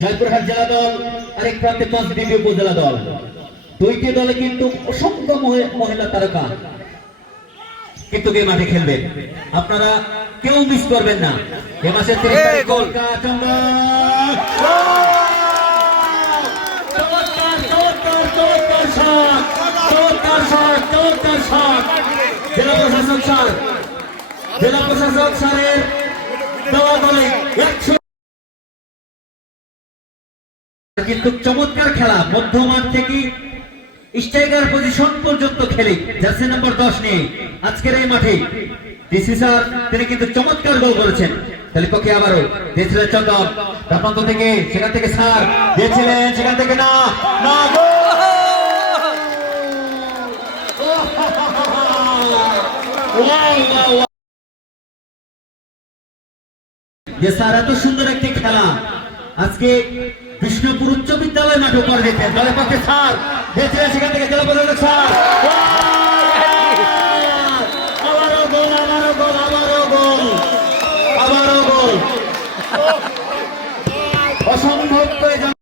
জয়পুরহাট জেলা দল আরেক প্রান্তে পাঁচবিবি উপজেলা দল, দুইটি দলে কিন্তু অসংখ্য মহিলা তারকা কিন্তু এই মাঠে খেলবেন। আপনারা কেউ মিস করবেন না। এ মাসের 30 তারিখ জেলা প্রশাসক স্যারের দেওয়া বলে কিন্তু চমৎকার খেলা, মধ্যমাঠ থেকে স্ট্রাইকার পজিশন পর্যন্ত খেলে জার্সি নাম্বার 10 নিয়ে আজকের এই মাঠে ডিসি স্যার তিনি কিন্তু চমৎকার গোল করেছেন। তাহলে পক্ষে আবারও দিয়েছিলেন চন্দন প্রান্ত থেকে, সেখান থেকে স্যার দিয়েছিলেন, সেখান থেকে না না যে স্যার এত সুন্দর একটি খেলা আজকে বিষ্ণুপুর উচ্চ বিদ্যালয় মাঠে উপহার দিতেন। দলের পক্ষে স্যার দিয়েছিলেন, সেখান থেকে জেলা প্রশাসক স্যার আবারও গোল, আবারও গোল, আবারও গোল, আবারও গোল, অসম্ভব করে